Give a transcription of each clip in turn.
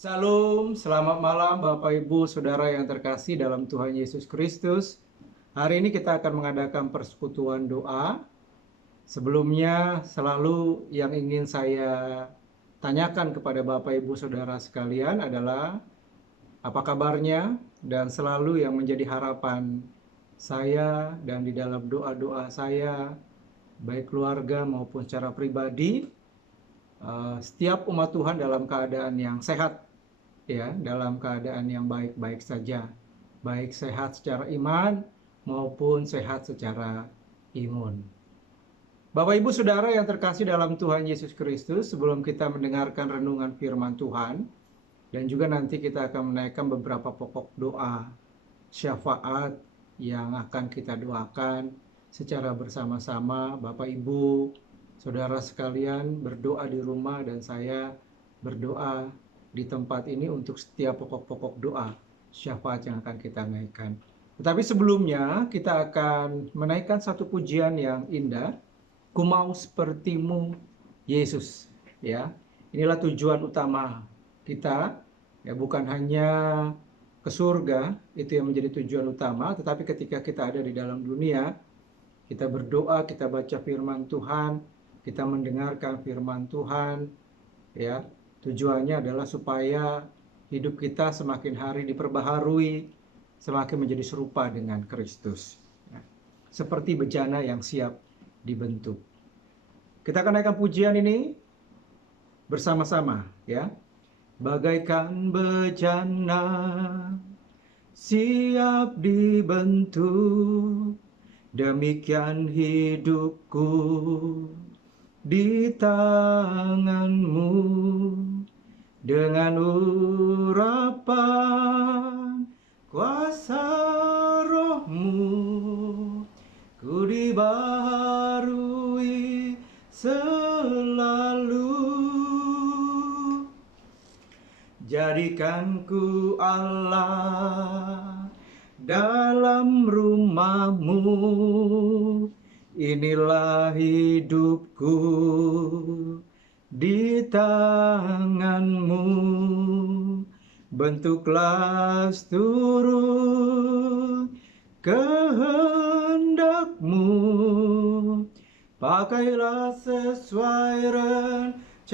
Salam, selamat malam Bapak Ibu Saudara yang terkasih dalam Tuhan Yesus Kristus. Hari ini kita akan mengadakan persekutuan doa. Sebelumnya selalu yang ingin saya tanyakan kepada Bapak Ibu Saudara sekalian adalah apa kabarnya, dan selalu yang menjadi harapan saya dan di dalam doa-doa saya, baik keluarga maupun secara pribadi, setiap umat Tuhan dalam keadaan yang sehat, ya, dalam keadaan yang baik-baik saja, baik sehat secara iman maupun sehat secara imun. Bapak Ibu Saudara yang terkasih dalam Tuhan Yesus Kristus, sebelum kita mendengarkan renungan firman Tuhan, dan juga nanti kita akan menaikkan beberapa pokok doa syafaat yang akan kita doakan secara bersama-sama, Bapak Ibu Saudara sekalian berdoa di rumah dan saya berdoa di tempat ini untuk setiap pokok-pokok doa syafaat yang akan kita naikkan. Tetapi sebelumnya kita akan menaikkan satu pujian yang indah, Ku Mau Sepertimu Yesus. Ya, inilah tujuan utama kita, ya, bukan hanya ke surga, itu yang menjadi tujuan utama, tetapi ketika kita ada di dalam dunia, kita berdoa, kita baca firman Tuhan, kita mendengarkan firman Tuhan, ya, tujuannya adalah supaya hidup kita semakin hari diperbaharui, semakin menjadi serupa dengan Kristus, ya, seperti bejana yang siap dibentuk. Kita akan naikkan pujian ini bersama-sama, ya. Bagaikan bejana siap dibentuk, demikian hidupku di tanganmu, dengan urapan kuasa rohmu, ku dibaharui selalu. Jadikan ku Allah dalam rumahmu, inilah hidupku di tanganmu, bentuklah seturut kehendakmu, pakailah sesuai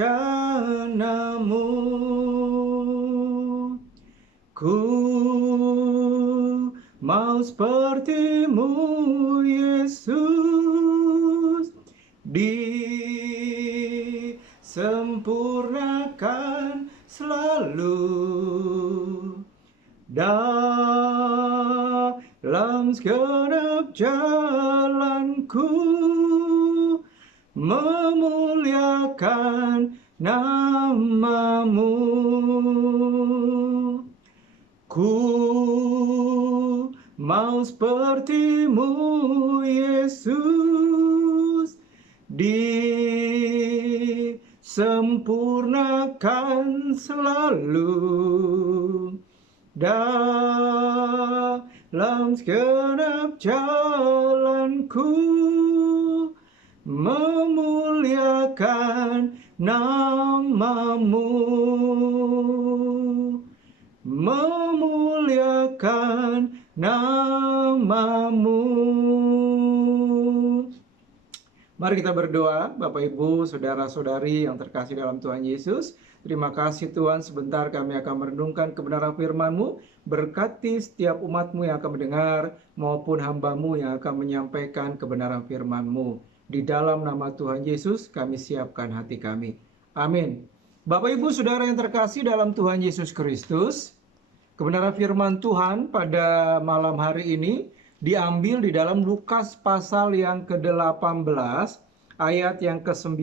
rencanamu. Ku mau sepertimu Yesus, disempurnakan selalu dalam segenap jalanku, memuliakan namamu. Ku mau sepertimu Yesus, disempurnakan selalu dalam segenap jalanku, memuliakan namamu, memuliakan namamu. Mari kita berdoa, Bapak Ibu, Saudara-saudari yang terkasih dalam Tuhan Yesus. Terima kasih Tuhan, sebentar kami akan merenungkan kebenaran firman-Mu. Berkati setiap umat-Mu yang akan mendengar maupun hamba-Mu yang akan menyampaikan kebenaran firman-Mu. Di dalam nama Tuhan Yesus kami siapkan hati kami. Amin. Bapak Ibu Saudara yang terkasih dalam Tuhan Yesus Kristus, kebenaran firman Tuhan pada malam hari ini diambil di dalam Lukas pasal yang ke-18 ayat yang ke-9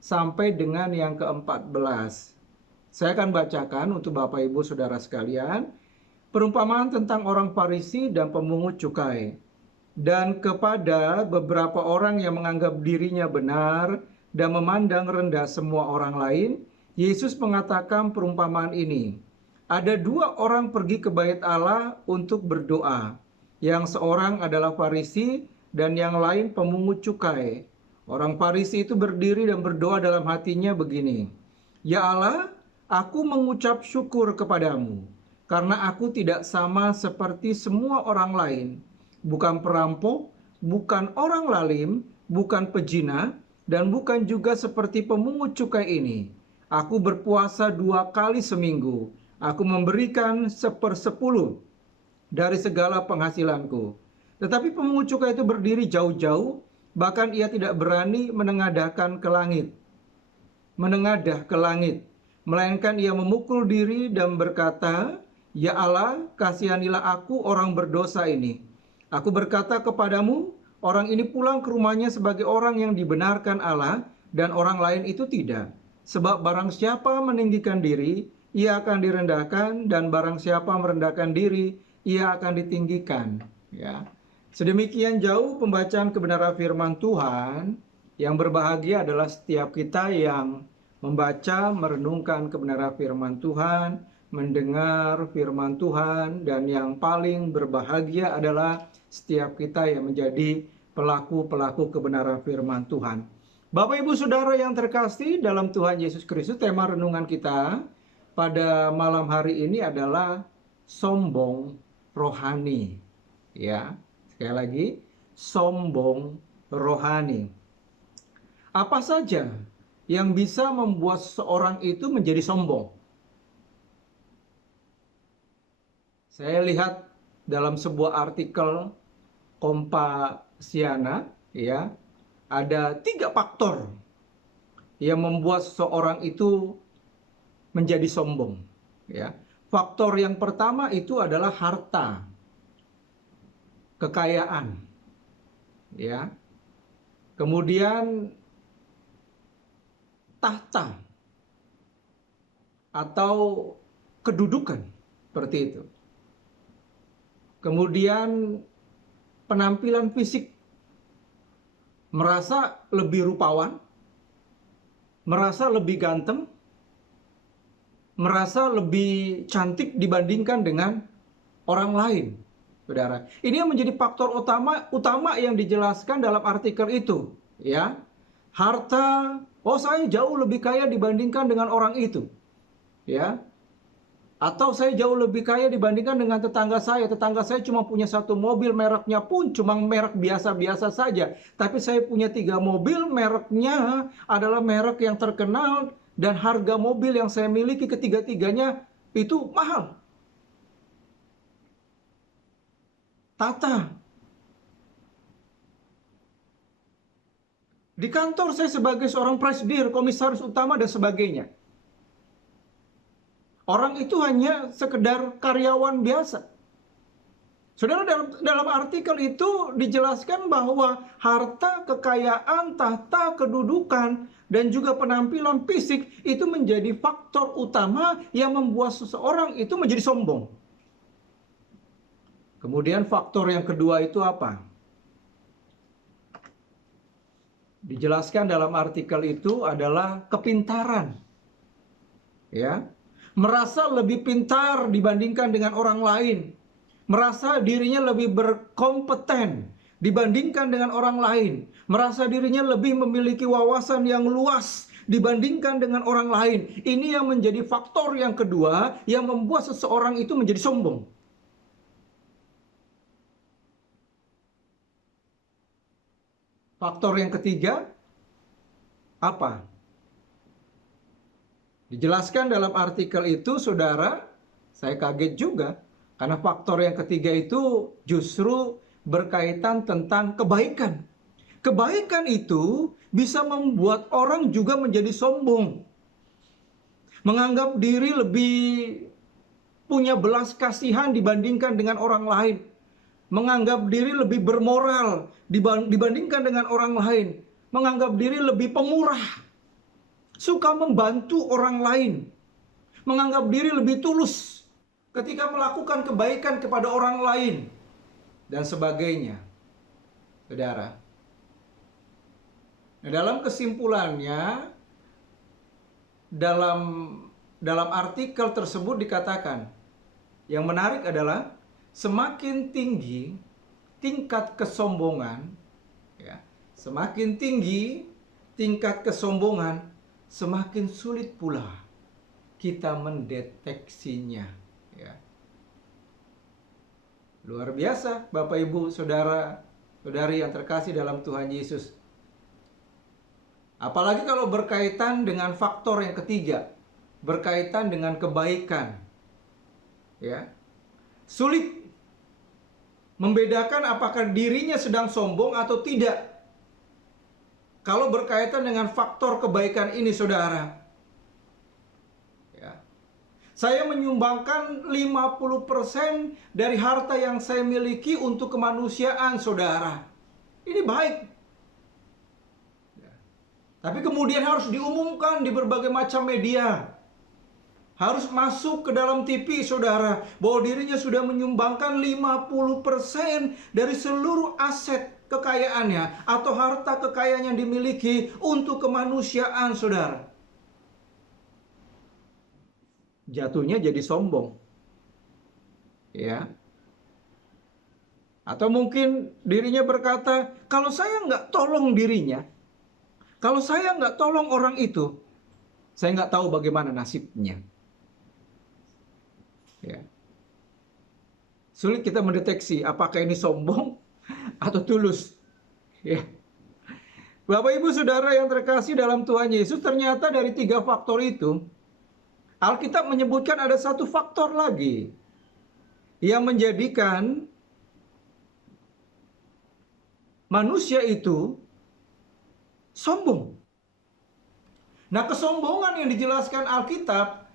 sampai dengan yang ke-14. Saya akan bacakan untuk Bapak Ibu Saudara sekalian perumpamaan tentang orang Farisi dan pemungut cukai. Dan kepada beberapa orang yang menganggap dirinya benar dan memandang rendah semua orang lain, Yesus mengatakan perumpamaan ini. Ada dua orang pergi ke bait Allah untuk berdoa. Yang seorang adalah Farisi dan yang lain pemungut cukai. Orang Farisi itu berdiri dan berdoa dalam hatinya begini. Ya Allah, aku mengucap syukur kepadamu, karena aku tidak sama seperti semua orang lain. Bukan perampok, bukan orang lalim, bukan pezina, dan bukan juga seperti pemungut cukai ini. Aku berpuasa 2 kali seminggu. Aku memberikan 1/10 dari segala penghasilanku. Tetapi pemungut cukai itu berdiri jauh-jauh, bahkan ia tidak berani menengadah ke langit, melainkan ia memukul diri dan berkata, Ya Allah, kasihanilah aku orang berdosa ini. Aku berkata kepadamu, orang ini pulang ke rumahnya sebagai orang yang dibenarkan Allah, dan orang lain itu tidak. Sebab barang siapa meninggikan diri, ia akan direndahkan, dan barang siapa merendahkan diri, ia akan ditinggikan. Ya. Sedemikian jauh pembacaan kebenaran firman Tuhan. Yang berbahagia adalah setiap kita yang membaca, merenungkan kebenaran firman Tuhan, mendengar firman Tuhan, dan yang paling berbahagia adalah setiap kita yang menjadi pelaku-pelaku kebenaran firman Tuhan. Bapak Ibu Saudara yang terkasih dalam Tuhan Yesus Kristus, tema renungan kita pada malam hari ini adalah sombong rohani. Ya, sekali lagi, sombong rohani. Apa saja yang bisa membuat seorang itu menjadi sombong? Saya lihat dalam sebuah artikel Kompasiana, ya, ada 3 faktor yang membuat seseorang itu menjadi sombong. Ya. Faktor yang pertama itu adalah harta, kekayaan, ya. Kemudian tahta atau kedudukan, seperti itu. Kemudian penampilan fisik, merasa lebih rupawan, merasa lebih ganteng, merasa lebih cantik dibandingkan dengan orang lain. Saudara, ini yang menjadi faktor utama yang dijelaskan dalam artikel itu, ya. Harta, oh saya jauh lebih kaya dibandingkan dengan orang itu, ya. Atau saya jauh lebih kaya dibandingkan dengan tetangga saya. Tetangga saya cuma punya 1 mobil, mereknya pun cuma merek biasa-biasa saja. Tapi saya punya 3 mobil, mereknya adalah merek yang terkenal. Dan harga mobil yang saya miliki ketiga-tiganya itu mahal. Tata. Di kantor saya sebagai seorang presidir, komisaris utama dan sebagainya. Orang itu hanya sekedar karyawan biasa. Saudara, dalam artikel itu dijelaskan bahwa harta, kekayaan, tahta, kedudukan, dan juga penampilan fisik itu menjadi faktor utama yang membuat seseorang itu menjadi sombong. Kemudian faktor yang kedua itu apa? Dijelaskan dalam artikel itu adalah kepintaran. Ya. Merasa lebih pintar dibandingkan dengan orang lain. Merasa dirinya lebih berkompeten dibandingkan dengan orang lain. Merasa dirinya lebih memiliki wawasan yang luas dibandingkan dengan orang lain. Ini yang menjadi faktor yang kedua yang membuat seseorang itu menjadi sombong. Faktor yang ketiga apa? Dijelaskan dalam artikel itu, saudara, saya kaget juga. Karena faktor yang ketiga itu justru berkaitan tentang kebaikan. Kebaikan itu bisa membuat orang juga menjadi sombong. Menganggap diri lebih punya belas kasihan dibandingkan dengan orang lain. Menganggap diri lebih bermoral dibandingkan dengan orang lain. Menganggap diri lebih pemurah. Suka membantu orang lain. Menganggap diri lebih tulus ketika melakukan kebaikan kepada orang lain. Dan sebagainya. Saudara. Nah, dalam kesimpulannya, dalam artikel tersebut dikatakan, yang menarik adalah semakin tinggi tingkat kesombongan, ya, semakin tinggi tingkat kesombongan, semakin sulit pula kita mendeteksinya. Ya. Luar biasa, Bapak Ibu, Saudara, Saudari yang terkasih dalam Tuhan Yesus. Apalagi kalau berkaitan dengan faktor yang ketiga, berkaitan dengan kebaikan. Ya. Sulit membedakan apakah dirinya sedang sombong atau tidak. Kalau berkaitan dengan faktor kebaikan ini, Saudara. Ya. Saya menyumbangkan 50% dari harta yang saya miliki untuk kemanusiaan, Saudara. Ini baik. Tapi kemudian harus diumumkan di berbagai macam media. Harus masuk ke dalam TV, Saudara, bahwa dirinya sudah menyumbangkan 50% dari seluruh aset kekayaannya atau harta kekayaan yang dimiliki untuk kemanusiaan, Saudara. Jatuhnya jadi sombong. Ya. Atau mungkin dirinya berkata, kalau saya nggak tolong dirinya, kalau saya nggak tolong orang itu, saya nggak tahu bagaimana nasibnya. Ya. Sulit kita mendeteksi apakah ini sombong atau tulus. Ya. Bapak Ibu Saudara yang terkasih dalam Tuhan Yesus, ternyata dari 3 faktor itu, Alkitab menyebutkan ada satu faktor lagi yang menjadikan manusia itu sombong. Nah, kesombongan yang dijelaskan Alkitab,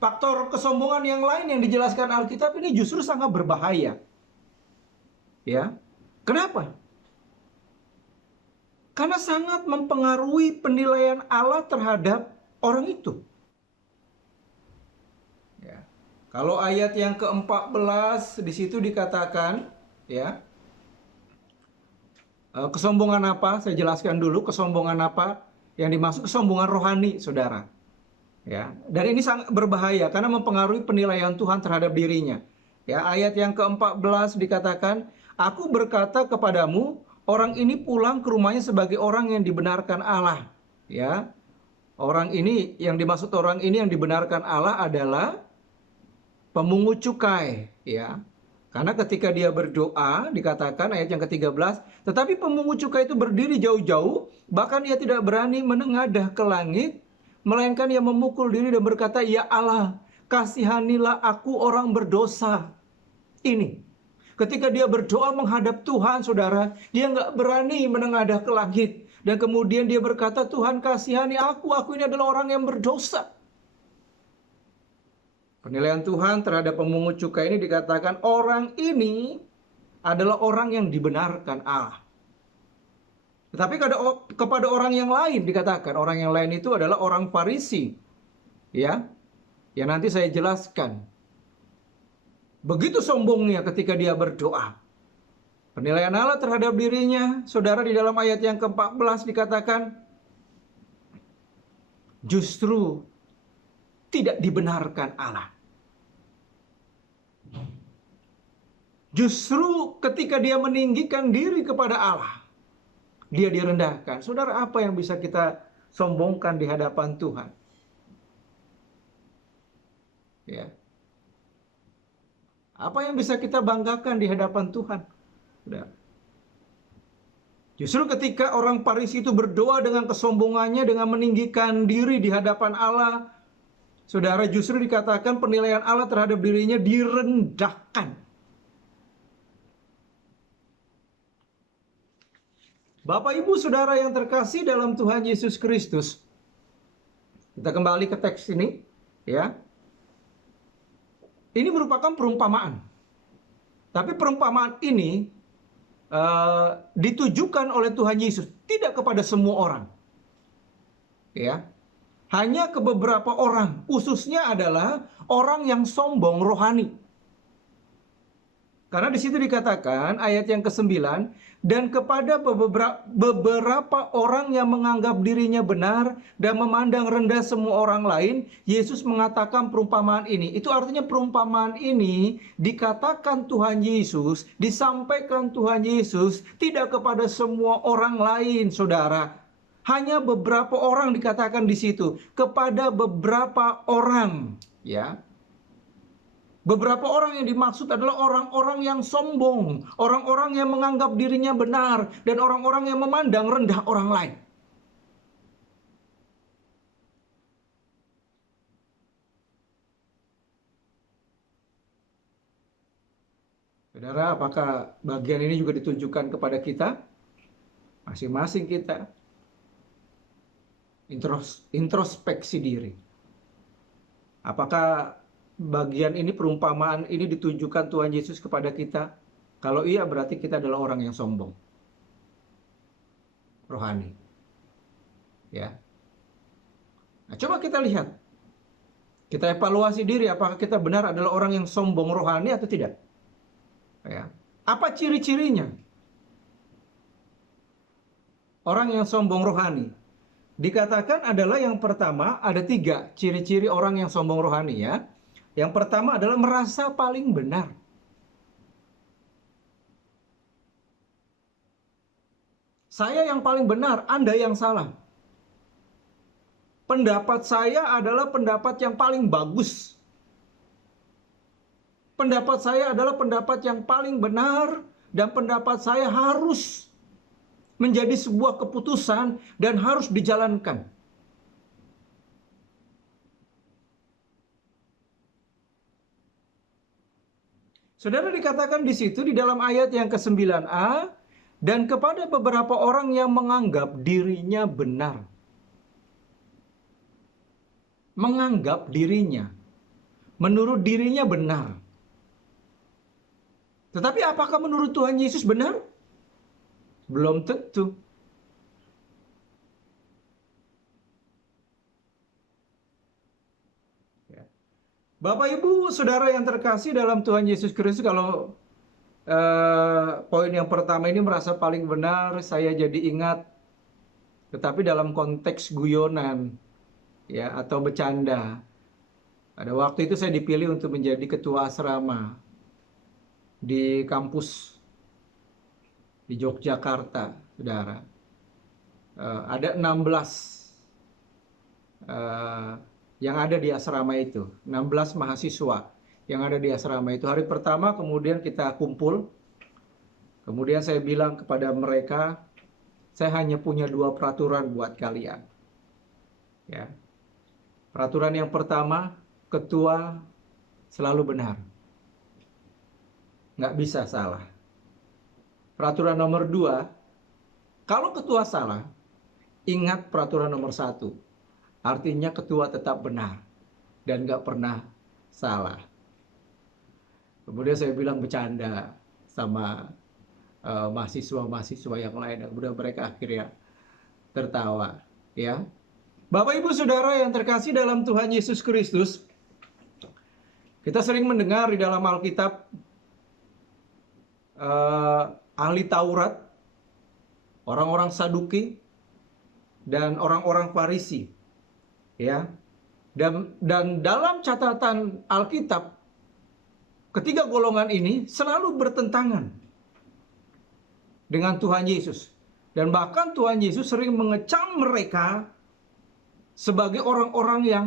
faktor kesombongan yang lain yang dijelaskan Alkitab ini justru sangat berbahaya. Ya. Kenapa? Karena sangat mempengaruhi penilaian Allah terhadap orang itu. Ya. Kalau ayat yang ke-14 di situ dikatakan, ya. Kesombongan apa? Saya jelaskan dulu kesombongan apa yang dimaksud kesombongan rohani, Saudara. Ya, dan ini sangat berbahaya karena mempengaruhi penilaian Tuhan terhadap dirinya. Ya, ayat yang ke-14 dikatakan, "Aku berkata kepadamu, orang ini pulang ke rumahnya sebagai orang yang dibenarkan Allah." Ya. Orang ini yang dimaksud orang ini yang dibenarkan Allah adalah pemungut cukai, ya. Karena ketika dia berdoa, dikatakan ayat yang ke-13, tetapi pemungut cukai itu berdiri jauh-jauh, bahkan ia tidak berani menengadah ke langit, melainkan ia memukul diri dan berkata, "Ya Allah, kasihanilah aku orang berdosa." Ini, ketika dia berdoa menghadap Tuhan, Saudara, dia nggak berani menengadah ke langit. Dan kemudian dia berkata, "Tuhan kasihani aku ini adalah orang yang berdosa." Penilaian Tuhan terhadap pemungut cukai ini dikatakan orang ini adalah orang yang dibenarkan Allah. Tetapi kepada orang yang lain dikatakan, orang yang lain itu adalah orang Farisi. Ya, yang nanti saya jelaskan. Begitu sombongnya ketika dia berdoa. Penilaian Allah terhadap dirinya, Saudara, di dalam ayat yang ke-14 dikatakan, justru tidak dibenarkan Allah. Justru ketika dia meninggikan diri kepada Allah, dia direndahkan. Saudara, apa yang bisa kita sombongkan di hadapan Tuhan? Ya. Apa yang bisa kita banggakan di hadapan Tuhan? Saudara. Justru ketika orang Farisi itu berdoa dengan kesombongannya, dengan meninggikan diri di hadapan Allah, Saudara, justru dikatakan penilaian Allah terhadap dirinya direndahkan. Bapak, Ibu, Saudara yang terkasih dalam Tuhan Yesus Kristus. Kita kembali ke teks ini, ya. Ini merupakan perumpamaan. Tapi perumpamaan ini ditujukan oleh Tuhan Yesus, tidak kepada semua orang. Ya. Hanya ke beberapa orang, khususnya adalah orang yang sombong rohani. Karena di situ dikatakan ayat yang ke-9, dan kepada beberapa orang yang menganggap dirinya benar dan memandang rendah semua orang lain, Yesus mengatakan perumpamaan ini. Itu artinya perumpamaan ini dikatakan Tuhan Yesus, disampaikan Tuhan Yesus tidak kepada semua orang lain, saudara. Hanya beberapa orang dikatakan di situ, kepada beberapa orang, ya. Beberapa orang yang dimaksud adalah orang-orang yang sombong, orang-orang yang menganggap dirinya benar, dan orang-orang yang memandang rendah orang lain. Saudara, apakah bagian ini juga ditujukan kepada kita? Masing-masing kita introspeksi diri. Apakah bagian ini, perumpamaan ini ditujukan Tuhan Yesus kepada kita? Kalau iya, berarti kita adalah orang yang sombong rohani. Ya. Nah, coba kita lihat. Kita evaluasi diri, apakah kita benar adalah orang yang sombong rohani atau tidak? Ya. Apa ciri-cirinya? Orang yang sombong rohani. Dikatakan adalah yang pertama, ada 3 ciri-ciri orang yang sombong rohani, ya. Yang pertama adalah merasa paling benar. Saya yang paling benar, Anda yang salah. Pendapat saya adalah pendapat yang paling bagus. Pendapat saya adalah pendapat yang paling benar, dan pendapat saya harus menjadi sebuah keputusan dan harus dijalankan. Saudara, dikatakan di situ di dalam ayat yang ke-9a, dan kepada beberapa orang yang menganggap dirinya benar. Menganggap dirinya, menurut dirinya benar. Tetapi apakah menurut Tuhan Yesus benar? Belum tentu. Bapak, Ibu, Saudara yang terkasih dalam Tuhan Yesus Kristus, kalau poin yang pertama ini merasa paling benar, saya jadi ingat, tetapi dalam konteks guyonan, ya, atau bercanda. Pada waktu itu saya dipilih untuk menjadi ketua asrama di kampus di Yogyakarta, saudara. Ada 16 yang ada di asrama itu, 16 mahasiswa yang ada di asrama itu. Hari pertama kemudian kita kumpul, kemudian saya bilang kepada mereka, saya hanya punya 2 peraturan buat kalian. Ya. Peraturan yang pertama, ketua selalu benar, nggak bisa salah. Peraturan nomor 2, kalau ketua salah, ingat peraturan nomor 1. Artinya ketua tetap benar dan nggak pernah salah. Kemudian saya bilang bercanda sama mahasiswa-mahasiswa yang lain. Kemudian mereka akhirnya tertawa. Ya, Bapak, Ibu, Saudara yang terkasih dalam Tuhan Yesus Kristus, kita sering mendengar di dalam Alkitab ahli Taurat, orang-orang Saduki, dan orang-orang Farisi. Ya, dan dalam catatan Alkitab, ketiga golongan ini selalu bertentangan dengan Tuhan Yesus, dan bahkan Tuhan Yesus sering mengecam mereka sebagai orang-orang yang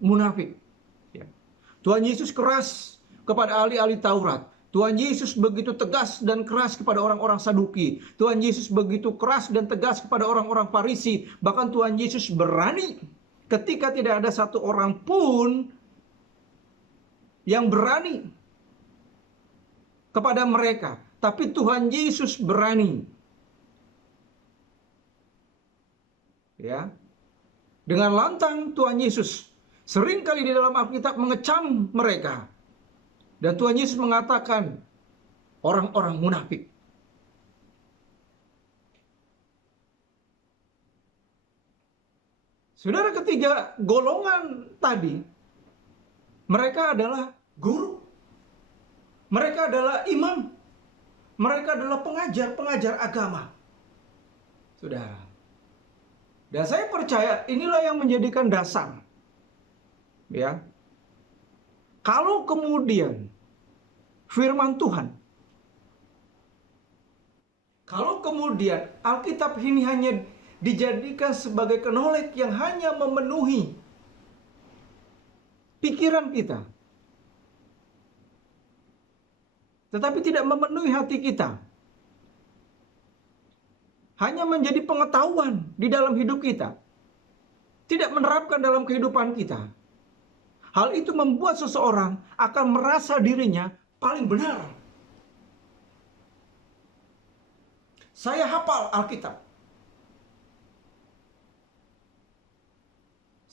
munafik. Ya. Tuhan Yesus keras kepada ahli-ahli Taurat. Tuhan Yesus begitu tegas dan keras kepada orang-orang Saduki. Tuhan Yesus begitu keras dan tegas kepada orang-orang Farisi. Bahkan Tuhan Yesus berani ketika tidak ada satu orang pun yang berani kepada mereka. Tapi Tuhan Yesus berani Ya. Dengan lantang Tuhan Yesus seringkali di dalam Alkitab mengecam mereka. Dan Tuhan Yesus mengatakan orang-orang munafik. Saudara, ketiga golongan tadi, mereka adalah guru, mereka adalah imam, mereka adalah pengajar agama. Saudara, dan saya percaya inilah yang menjadikan dasar. Ya. Kalau kemudian firman Tuhan, kalau kemudian Alkitab ini hanya dijadikan sebagai knowledge yang hanya memenuhi pikiran kita, tetapi tidak memenuhi hati kita, hanya menjadi pengetahuan di dalam hidup kita, tidak menerapkan dalam kehidupan kita, hal itu membuat seseorang akan merasa dirinya paling benar. Saya hafal Alkitab.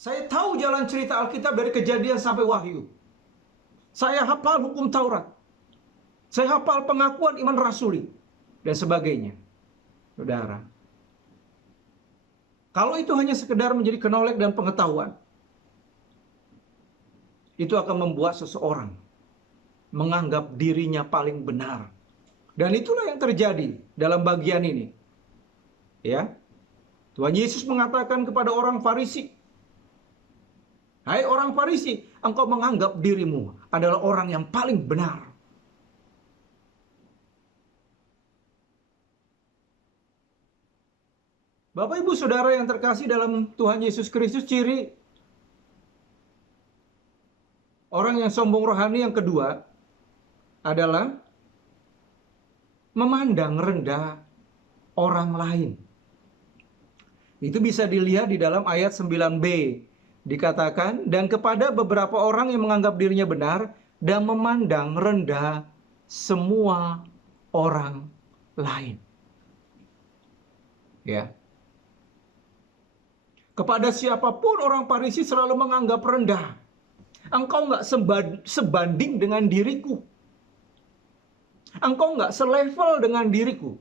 Saya tahu jalan cerita Alkitab dari Kejadian sampai Wahyu. Saya hafal hukum Taurat. Saya hafal pengakuan iman rasuli dan sebagainya. Saudara, kalau itu hanya sekedar menjadi knowledge dan pengetahuan, itu akan membuat seseorang menganggap dirinya paling benar. Dan itulah yang terjadi dalam bagian ini. Ya. Tuhan Yesus mengatakan kepada orang Farisi, "Hai orang Farisi, engkau menganggap dirimu adalah orang yang paling benar." Bapak Ibu Saudara yang terkasih dalam Tuhan Yesus Kristus, ciri orang yang sombong rohani yang kedua adalah memandang rendah orang lain. Itu bisa dilihat di dalam ayat 9b. Dikatakan, dan kepada beberapa orang yang menganggap dirinya benar dan memandang rendah semua orang lain. Ya. Kepada siapapun orang Farisi selalu menganggap rendah. Engkau nggak sebanding dengan diriku. Engkau nggak selevel dengan diriku.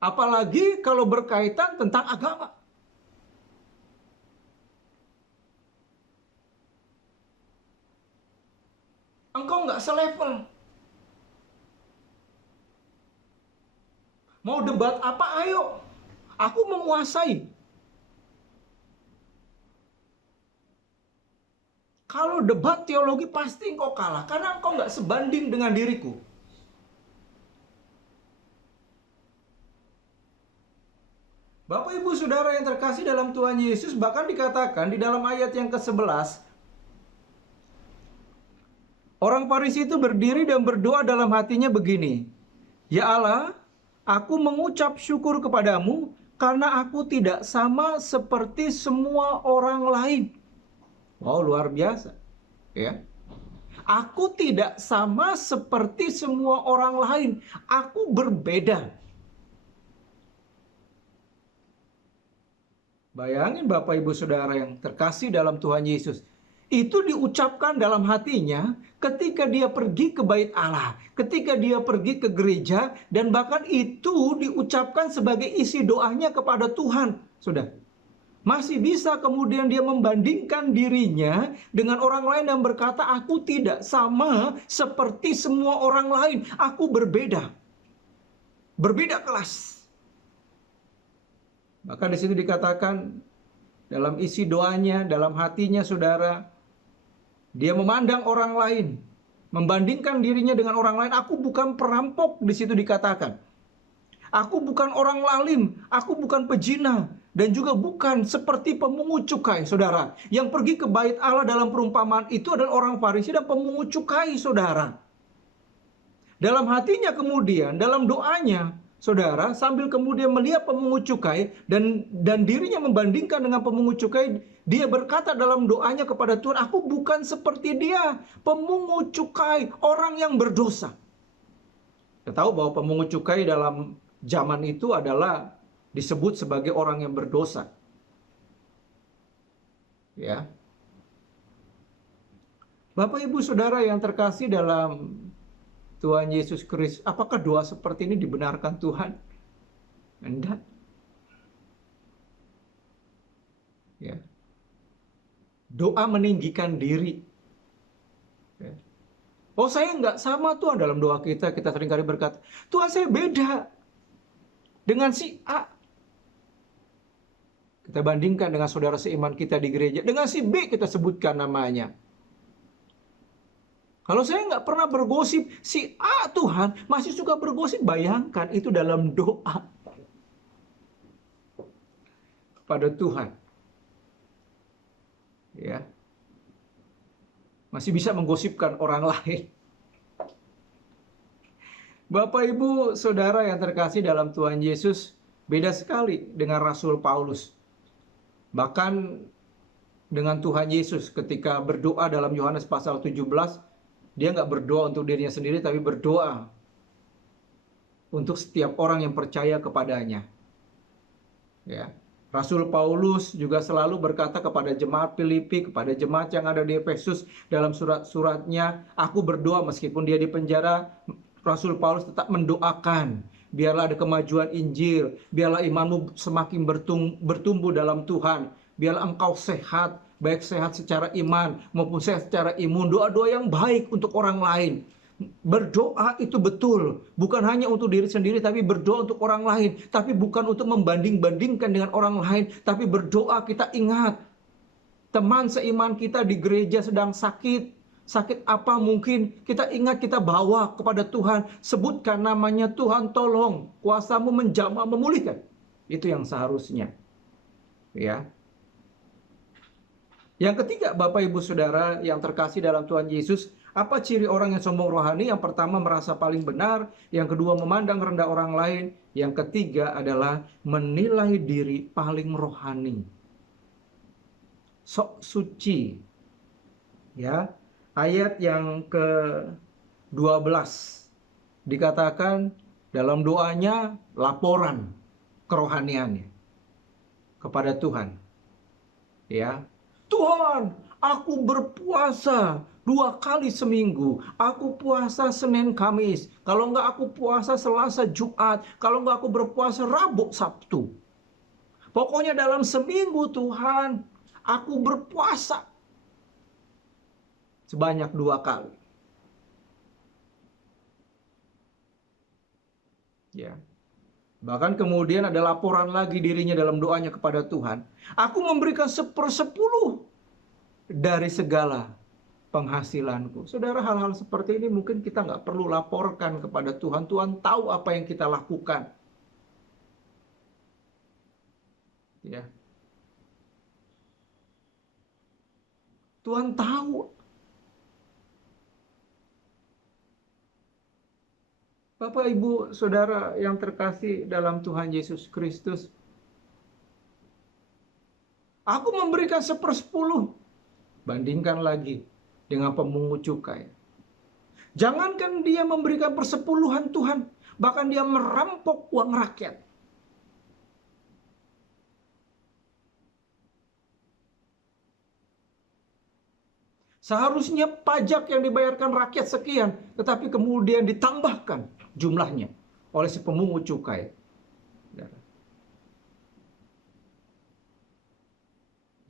Apalagi kalau berkaitan tentang agama. Engkau nggak selevel. Mau debat apa? Ayo. Aku menguasai. Kalau debat teologi pasti engkau kalah. Karena engkau nggak sebanding dengan diriku. Bapak Ibu Saudara yang terkasih dalam Tuhan Yesus, bahkan dikatakan di dalam ayat yang ke-11, orang Farisi itu berdiri dan berdoa dalam hatinya begini, "Ya Allah, aku mengucap syukur kepadamu karena aku tidak sama seperti semua orang lain." Wow, luar biasa. Ya. Aku tidak sama seperti semua orang lain. Aku berbeda. Bayangin Bapak Ibu Saudara yang terkasih dalam Tuhan Yesus. Itu diucapkan dalam hatinya ketika dia pergi ke bait Allah, ketika dia pergi ke gereja, dan bahkan itu diucapkan sebagai isi doanya kepada Tuhan. Sudah. Masih bisa kemudian dia membandingkan dirinya dengan orang lain dan berkata, "Aku tidak sama seperti semua orang lain. Aku berbeda. Berbeda kelas." Maka di situ dikatakan dalam isi doanya, dalam hatinya saudara, dia memandang orang lain, membandingkan dirinya dengan orang lain. "Aku bukan perampok," di situ dikatakan. "Aku bukan orang lalim, aku bukan pezina, dan juga bukan seperti pemungut cukai." Saudara, yang pergi ke bait Allah dalam perumpamaan itu adalah orang Farisi dan pemungut cukai, saudara. Dalam hatinya kemudian, dalam doanya, saudara, sambil kemudian melihat pemungut cukai dan dirinya membandingkan dengan pemungut cukai, dia berkata dalam doanya kepada Tuhan, "Aku bukan seperti dia, pemungut cukai, orang yang berdosa." Kita tahu bahwa pemungut cukai dalam zaman itu adalah disebut sebagai orang yang berdosa. Ya. Bapak Ibu Saudara yang terkasih dalam Tuhan Yesus Kristus, apakah doa seperti ini dibenarkan Tuhan? Enggak. Ya. Doa meninggikan diri. Ya. Oh, saya enggak sama Tuhan. Dalam doa kita seringkali berkata, Tuhan, saya beda dengan si A. Kita bandingkan dengan saudara seiman kita di gereja. Dengan si B kita sebutkan namanya. Kalau saya nggak pernah bergosip, si A Tuhan masih suka bergosip. Bayangkan itu dalam doa pada Tuhan. Ya. Masih bisa menggosipkan orang lain. Bapak Ibu Saudara yang terkasih dalam Tuhan Yesus, beda sekali dengan Rasul Paulus. Bahkan dengan Tuhan Yesus ketika berdoa dalam Yohanes pasal 17, dia nggak berdoa untuk dirinya sendiri, tapi berdoa untuk setiap orang yang percaya kepadanya. Ya. Rasul Paulus juga selalu berkata kepada jemaat Filipi, kepada jemaat yang ada di Efesus dalam surat-suratnya, aku berdoa meskipun dia di penjara, Rasul Paulus tetap mendoakan, biarlah ada kemajuan Injil, biarlah imanmu semakin bertumbuh dalam Tuhan, biarlah engkau sehat, baik sehat secara iman maupun sehat secara imun, doa-doa yang baik untuk orang lain. Berdoa itu betul, bukan hanya untuk diri sendiri, tapi berdoa untuk orang lain. Tapi bukan untuk membanding-bandingkan dengan orang lain, tapi berdoa kita ingat, teman seiman kita di gereja sedang sakit. Sakit apa mungkin, kita ingat, kita bawa kepada Tuhan. Sebutkan namanya, Tuhan tolong, kuasamu menjamah, memulihkan. Itu yang seharusnya. Ya. Yang ketiga, Bapak Ibu Saudara yang terkasih dalam Tuhan Yesus, apa ciri orang yang sombong rohani? Yang pertama, merasa paling benar. Yang kedua, memandang rendah orang lain. Yang ketiga adalah menilai diri paling rohani. Sok suci. Ya, ayat yang ke-12 dikatakan dalam doanya laporan kerohaniannya kepada Tuhan. Ya, Tuhan, aku berpuasa 2 kali seminggu. Aku puasa Senin Kamis. Kalau enggak aku puasa Selasa Jumat. Kalau enggak aku berpuasa Rabu Sabtu. Pokoknya dalam seminggu Tuhan, aku berpuasa sebanyak 2 kali. Ya. Bahkan kemudian ada laporan lagi dirinya dalam doanya kepada Tuhan. Aku memberikan 1/10 dari segala penghasilanku. Saudara, hal-hal seperti ini mungkin kita nggak perlu laporkan kepada Tuhan. Tuhan tahu apa yang kita lakukan. Ya. Tuhan tahu. Bapak, Ibu, Saudara yang terkasih dalam Tuhan Yesus Kristus, aku memberikan 1/10. Bandingkan lagi dengan pemungut cukai. Jangankan dia memberikan persepuluhan Tuhan, bahkan dia merampok uang rakyat. Seharusnya pajak yang dibayarkan rakyat sekian, tetapi kemudian ditambahkan jumlahnya oleh si pemungut cukai.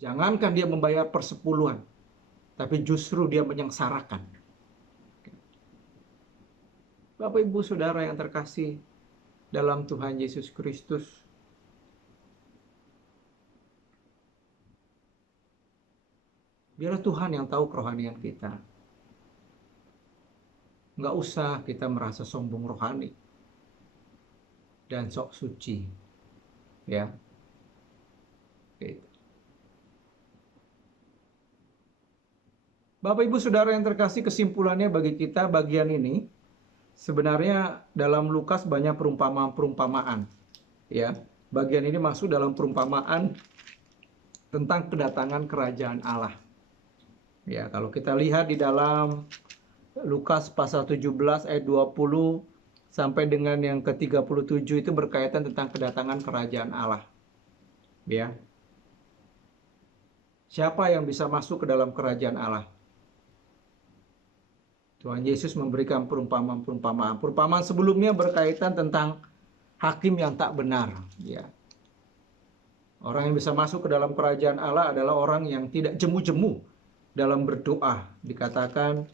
Jangankan dia membayar persepuluhan, tapi justru dia menyengsarakan. Bapak, Ibu, Saudara yang terkasih dalam Tuhan Yesus Kristus, biarlah Tuhan yang tahu kerohanian kita. Nggak usah kita merasa sombong rohani dan sok suci. Ya. Gitu. Bapak, Ibu, Saudara yang terkasih, kesimpulannya bagi kita bagian ini, sebenarnya dalam Lukas banyak perumpamaan-perumpamaan. Ya, bagian ini masuk dalam perumpamaan tentang kedatangan kerajaan Allah. Ya, kalau kita lihat di dalam Lukas pasal 17 ayat 20 sampai dengan yang ke-37 itu berkaitan tentang kedatangan kerajaan Allah. Ya. Siapa yang bisa masuk ke dalam kerajaan Allah? Tuhan Yesus memberikan perumpamaan. Perumpamaan sebelumnya berkaitan tentang hakim yang tak benar. Ya. Orang yang bisa masuk ke dalam kerajaan Allah adalah orang yang tidak jemu-jemu dalam berdoa. Dikatakan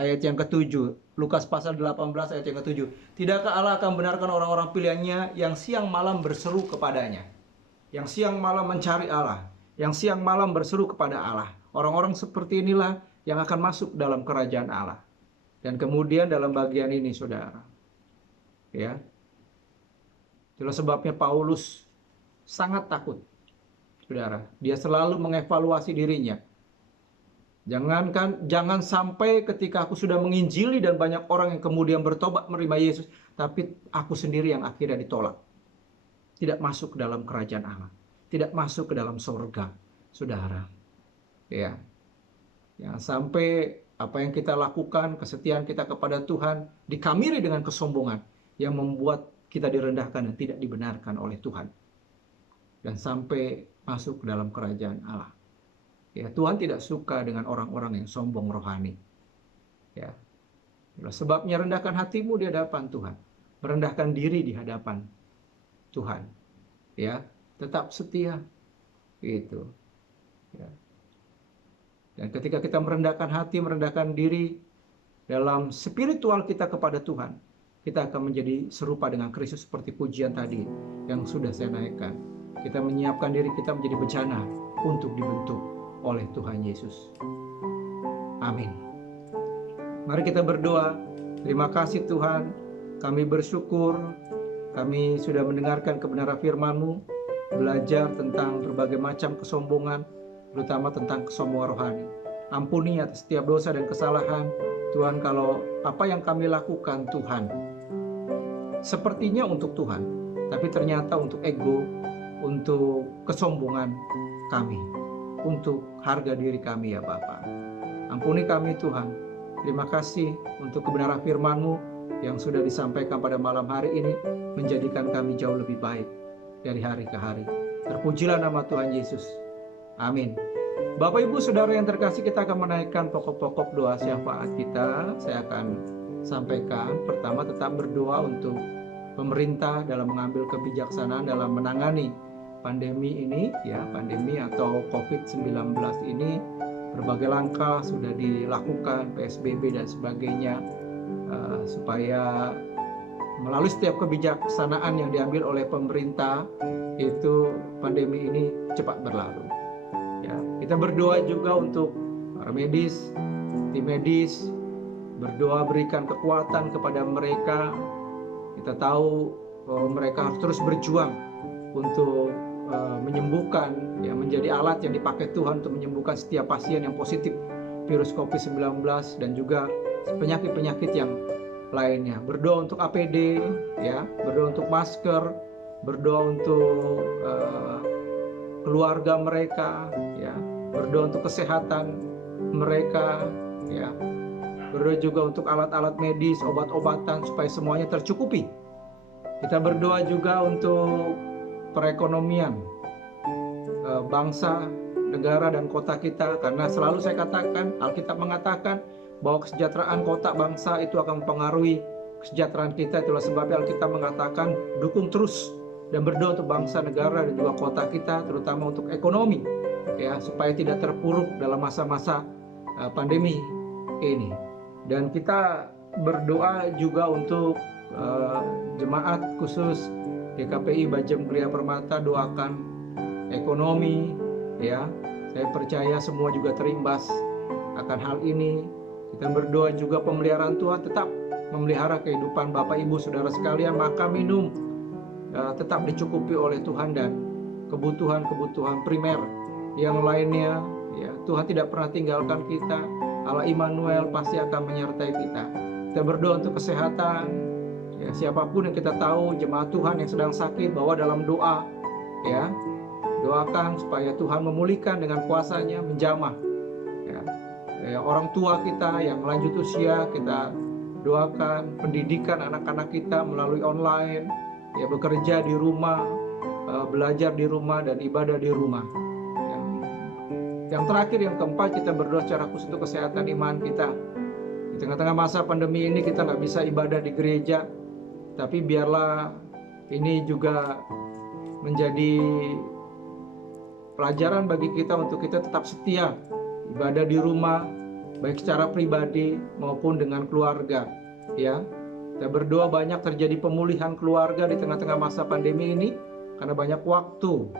ayat yang ke-7, Lukas pasal 18 ayat yang ke-7. Tidakkah Allah akan benarkan orang-orang pilihannya yang siang malam berseru kepadanya? Yang siang malam mencari Allah, yang siang malam berseru kepada Allah. Orang-orang seperti inilah yang akan masuk dalam kerajaan Allah. Dan kemudian dalam bagian ini, saudara, ya, itulah sebabnya Paulus sangat takut, saudara. Dia selalu mengevaluasi dirinya. Jangan sampai ketika aku sudah menginjili dan banyak orang yang kemudian bertobat menerima Yesus, tapi aku sendiri yang akhirnya ditolak. Tidak masuk ke dalam kerajaan Allah, tidak masuk ke dalam surga, saudara. Ya, jangan sampai apa yang kita lakukan, kesetiaan kita kepada Tuhan dikamiri dengan kesombongan yang membuat kita direndahkan dan tidak dibenarkan oleh Tuhan, dan sampai masuk ke dalam kerajaan Allah. Ya, Tuhan tidak suka dengan orang-orang yang sombong rohani. Ya, sebabnya rendahkan hatimu di hadapan Tuhan, merendahkan diri di hadapan Tuhan, ya, tetap setia, gitu. Ya. Dan ketika kita merendahkan hati, merendahkan diri dalam spiritual kita kepada Tuhan, kita akan menjadi serupa dengan Kristus seperti pujian tadi yang sudah saya naikkan. Kita menyiapkan diri kita menjadi bencana untuk dibentuk oleh Tuhan Yesus. Amin. Mari kita berdoa. Terima kasih Tuhan, kami bersyukur kami sudah mendengarkan kebenaran firman-Mu, belajar tentang berbagai macam kesombongan, terutama tentang kesombongan rohani. Ampuni atas setiap dosa dan kesalahan Tuhan, kalau apa yang kami lakukan Tuhan sepertinya untuk Tuhan, tapi ternyata untuk ego, untuk kesombongan kami, untuk harga diri kami ya Bapa. Ampuni kami Tuhan. Terima kasih untuk kebenaran firman-Mu yang sudah disampaikan pada malam hari ini, menjadikan kami jauh lebih baik dari hari ke hari. Terpujilah nama Tuhan Yesus. Amin. Bapak Ibu Saudara yang terkasih, kita akan menaikkan pokok-pokok doa syafaat kita. Saya akan sampaikan. Pertama, tetap berdoa untuk pemerintah dalam mengambil kebijaksanaan dalam menangani pandemi ini, ya, pandemi atau COVID-19 ini. Berbagai langkah sudah dilakukan, PSBB dan sebagainya, supaya melalui setiap kebijaksanaan yang diambil oleh pemerintah, itu pandemi ini cepat berlalu. Ya, kita berdoa juga untuk para medis, tim medis, berdoa berikan kekuatan kepada mereka. Kita tahu bahwa mereka harus terus berjuang untuk menyembuhkan, ya, menjadi alat yang dipakai Tuhan untuk menyembuhkan setiap pasien yang positif virus COVID-19 dan juga penyakit-penyakit yang lainnya. Berdoa untuk APD, ya, berdoa untuk masker, berdoa untuk keluarga mereka, ya, berdoa untuk kesehatan mereka, ya, berdoa juga untuk alat-alat medis, obat-obatan supaya semuanya tercukupi. Kita berdoa juga untuk perekonomian bangsa, negara dan kota kita, karena selalu saya katakan, Alkitab mengatakan bahwa kesejahteraan kota bangsa itu akan mempengaruhi kesejahteraan kita. Itulah sebabnya Alkitab mengatakan dukung terus dan berdoa untuk bangsa, negara dan juga kota kita, terutama untuk ekonomi, ya, supaya tidak terpuruk dalam masa-masa pandemi ini. Dan kita berdoa juga untuk jemaat khusus GKPI Bajem Gria Permata, doakan ekonomi, ya. Saya percaya semua juga terimbas akan hal ini. Kita berdoa juga pemeliharaan Tuhan tetap memelihara kehidupan Bapak Ibu Saudara sekalian, makan minum tetap dicukupi oleh Tuhan, dan kebutuhan-kebutuhan primer yang lainnya, ya, Tuhan tidak pernah tinggalkan kita. Allah Immanuel pasti akan menyertai kita. Kita berdoa untuk kesehatan, ya, siapapun yang kita tahu jemaat Tuhan yang sedang sakit, bawa dalam doa, ya, doakan supaya Tuhan memulihkan dengan kuasa-Nya, menjamah, ya. ya, orang tua kita yang lanjut usia, kita doakan pendidikan anak-anak kita melalui online, ya, bekerja di rumah, belajar di rumah, dan ibadah di rumah. Yang terakhir, yang keempat, kita berdoa secara khusus untuk kesehatan iman kita. Di tengah-tengah masa pandemi ini kita nggak bisa ibadah di gereja, tapi biarlah ini juga menjadi pelajaran bagi kita untuk kita tetap setia ibadah di rumah, baik secara pribadi maupun dengan keluarga. Ya, kita berdoa banyak terjadi pemulihan keluarga di tengah-tengah masa pandemi ini, karena banyak waktu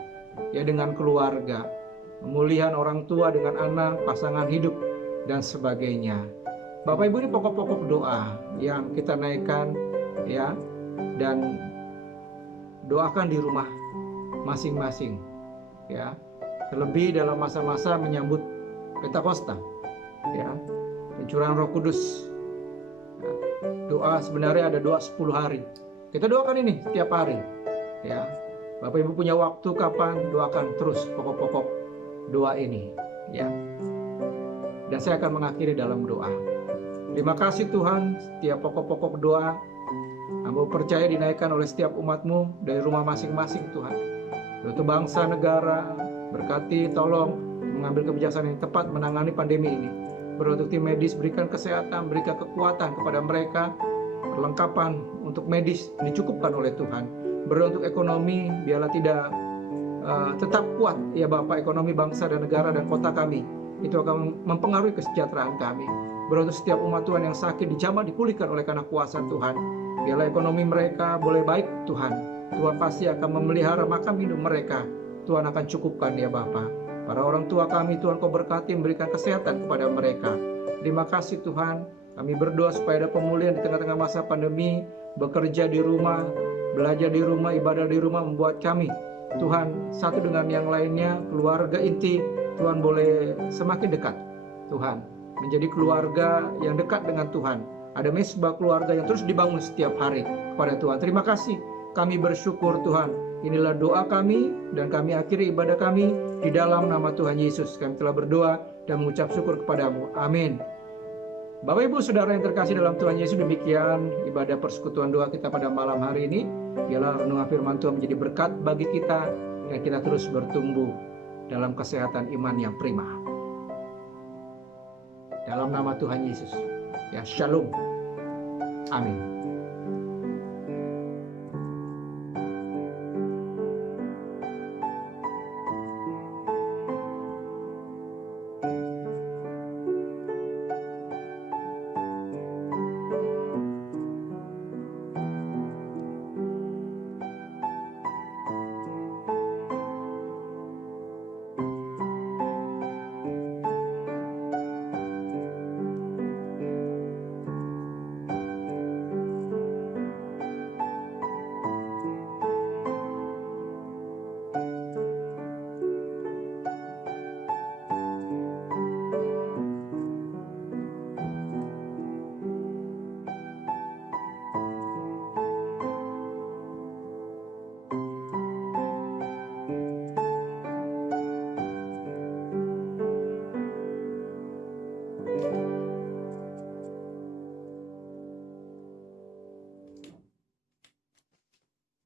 ya dengan keluarga, pemulihan orang tua dengan anak, pasangan hidup, dan sebagainya. Bapak Ibu, ini pokok-pokok doa yang kita naikkan ya, dan doakan di rumah masing-masing ya, terlebih dalam masa-masa menyambut Pentakosta ya, pencurahan Roh Kudus. Doa sebenarnya ada doa 10 hari. Kita doakan ini setiap hari ya. Bapak Ibu punya waktu kapan, doakan terus pokok-pokok doa ini ya. Dan saya akan mengakhiri dalam doa. Terima kasih Tuhan, setiap pokok-pokok doa Hamba percaya dinaikkan oleh setiap umat-Mu dari rumah masing-masing Tuhan. Untuk bangsa, negara, berkati, tolong mengambil kebijaksanaan yang tepat menangani pandemi ini. Berdoa untuk tim medis, berikan kesehatan, berikan kekuatan kepada mereka, perlengkapan untuk medis dicukupkan oleh Tuhan. Berdoa untuk ekonomi, biarlah tidak tetap kuat ya Bapak, ekonomi bangsa dan negara dan kota kami. Itu akan mempengaruhi kesejahteraan kami. Berdoa untuk setiap umat Tuhan yang sakit dijamah dipulihkan oleh karena kuasa Tuhan. Biarlah ekonomi mereka boleh baik Tuhan. Tuhan pasti akan memelihara makan minum mereka. Tuhan akan cukupkan ya Bapa. Para orang tua kami Tuhan Kau berkati, memberikan kesehatan kepada mereka. Terima kasih Tuhan. Kami berdoa supaya ada pemulihan di tengah-tengah masa pandemi. Bekerja di rumah, belajar di rumah, ibadah di rumah membuat kami Tuhan satu dengan yang lainnya, keluarga inti Tuhan boleh semakin dekat Tuhan, menjadi keluarga yang dekat dengan Tuhan. Ada mesbah keluarga yang terus dibangun setiap hari kepada Tuhan. Terima kasih, kami bersyukur Tuhan. Inilah doa kami dan kami akhiri ibadah kami di dalam nama Tuhan Yesus. Kami telah berdoa dan mengucap syukur kepadamu. Amin. Bapak Ibu Saudara yang terkasih dalam Tuhan Yesus, demikian ibadah persekutuan doa kita pada malam hari ini. Biarlah renungan firman Tuhan menjadi berkat bagi kita dan kita terus bertumbuh dalam kesehatan iman yang prima. Dalam nama Tuhan Yesus. Ya, shalom. Amin.